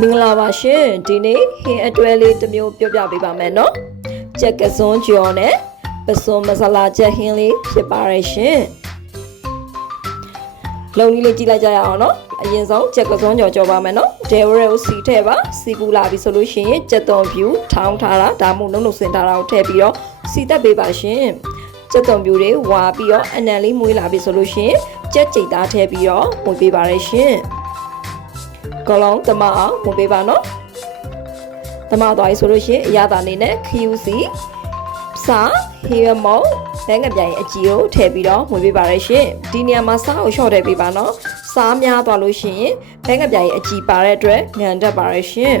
မင်္ဂလာပါရှင်ဒီနေ့ဟင်းအတွဲလေးတစ်မျိုးပြောပြပေးပါမယ်နော်ကြက်ကစွန်းကြော်နဲ့ပစွန်မဆလာချက်ဟင်းလေးဖြစ်ပါရဲ့ရှင်လုံလေးလေးကြည့်လိုက်ကြရအောင်နော်အရင်ဆုံးကြက်ကစွန်းကြော်ပါမယ်နော်ဒေဝရဲကိုစီထည့်ပါစီပူလာပြီဆိုလို့ရှိရင်ကြက်သွန်ဖြူထောင်းထားတာဒါမှမဟုတ်နှုတ်ဆင်ထားတာကိုထည့်ပြီးတော့စီတက်ပေးပါရှင်ကြက်သွန်ဖြူတွေဝါပြီးတော့အနံလေးမွေးလာပြီဆိုလို့ရှိရင်ကြက်ကြိတ်သားထည့်ပြီးတော့မွေးပေးပါရဲ့ရှင်ကလုံးတမအောင်မပေးပါနော်တမသွားပြီဆိုလို့ရှိရင်အရသာနေနဲ့ QC စာဟီရမောဘဲငပြိုင်အကြီးကိုထည့်ပြီးတော့ဝင်ပေးပါရရှင်ဒီနေရာမှာစားကိုရှော့ထည့်ပေးပါနော်စားများသွားလို့ရှိရင်ဘဲငပြိုင်အကြီးပါတဲ့အတွက်ငံတက်ပါရရှင်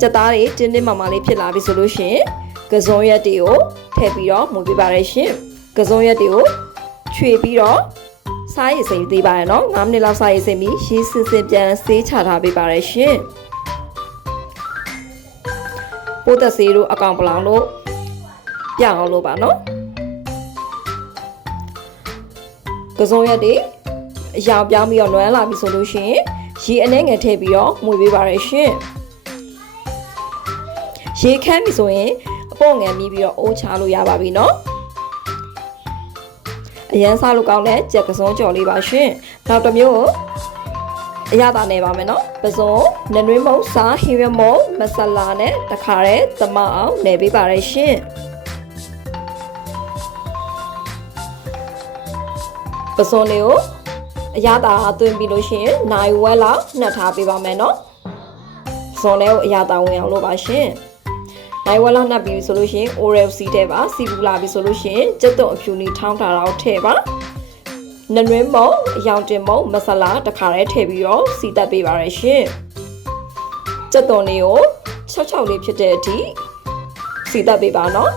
စက်သားတွေတင်းတင်းမာမာလေးဖြစ်လာပြီဆိုလို့ရှိရင်ကစုံရက်တွေကိုထည့်ပြီးတော့ဝင်ပေးပါရရှင်ကစုံရက်တွေကိုခြွေပြီးတော့စားရည်စိမ်သေးပါရနော်9မိနစ်လောက်စားရည်စိမ်ပြီးရေးစစ်စစ်ပြန်ဆေးချထားပေးပါရရှင်ပိုးသက်ဆေးတို့အကောင်ပလောင်တို့ပြအောင်လို့ပါနော်ကစုံရက်တွေအရောင်ပြောင်းပြီးတော့နွမ်းလာပြီဆိုလို့ရှိရင်ရေအနှဲငယ်ထည့်ပြီးတော့မှုပေးပါရရှင်ရေခမ်းပြီဆိုရင်အပေါ့ငယ်မြည်ပြီးတော့အိုးချလို့ရပါပြီနော်အရန်စားလို့ကောင်းတဲ့ကြက်ကစုံကြော်လေးပါရှင်နောက်တစ်မျိုးအရသာနေပါမယ်နော်ပစုံနနွေးမုံစားဟီရမုံမဆလာနဲ့တခါတည်းသမအောင်နေပေးပါရရှင်ပစုံလေးကိုအရသာသွင်းပြီးလို့ရှိရင်နိုင်ဝက်လောက်နှက်ထားပေးပါမယ်နော်ပစုံလေးကိုအရသာဝင်အောင်လို့ပါရှင်နိုင်ဝက်လောက်နှက်ပြီးဆိုလို့ရှိရင် oral စီထဲပါစီပူလာပြီဆိုလို့ရှိရင်ကြက်သွန်အဖြူနီထောင်းထားတာကိုထည့်ပါနနွေးမုံအယောင်တင်မုံမဆလာတခါတည်းထည့်ပြီးတော့စီတက်ပေးပါရရှင်ကြက်သွန်လေးကို6လေးဖြစ်တဲ့အထိစီတက်ပေးပါနော်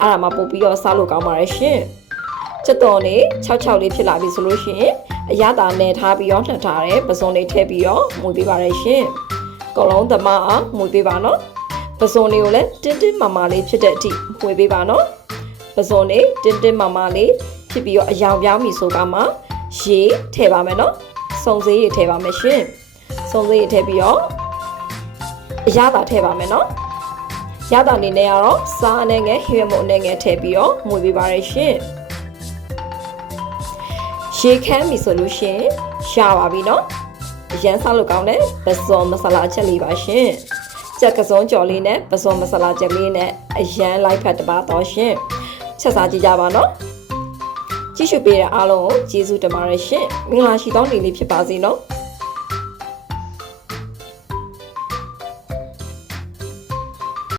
အဲ့ဒါမှပို့ပြီးတော့စားလို့ကောင်းပါရရှင်ကြက်သွန်လေး6လေးဖြစ်လာပြီဆိုလို့ရှိရင်အရသာနယ်ထားပြီးတော့နှက်ထားတဲ့ပစုံလေးထည့်ပြီးတော့မှုပေးပါရရှင်ကောလုံးသမအောင်မှုပေးပါနော်ပစုံလေးကိုလည်းတင်းတင်းမာမာလေးဖြစ်တဲ့အထိဝေပေးပါနော်ပစုံလေးတင်းတင်းမာမာလေးဖြစ်ပြီးတော့အယောင်ပြောင်းပြီဆိုကမှရေထည့်ပါမယ်နော်စုံစေးရေထည့်ပါမယ်ရှင်စုံစေးရေထည့်ပြီးတော့အရသာထည့်ပါမယ်နော်ရသာအနေနဲ့ကတော့စားအနေငယ်ဟီရမုံအနေငယ်ထည့်ပြီးတော့မှုပေးပါရရှင်ရေခမ်းပြီဆိုလို့ရှင်ရပါပြီနော်အရန်စားလို့ကောင်းတဲ့ပစုံမဆလာချက်လေးပါရှင်ကြက်ကစုံကြော်လေးနဲ့ပစုံမဆလာချက်လေးနဲ့အရန်လိုက်ဖက်တပါတော့ရှင်ချက်စားကြည့်ကြပါနော်ကြည့်ရှုပေးတဲ့အားလုံးကိုကျေးဇူးတင်ပါတယ်ရှင်မင်္ဂလာရှိသောနေ့လေးဖြစ်ပါစေနော်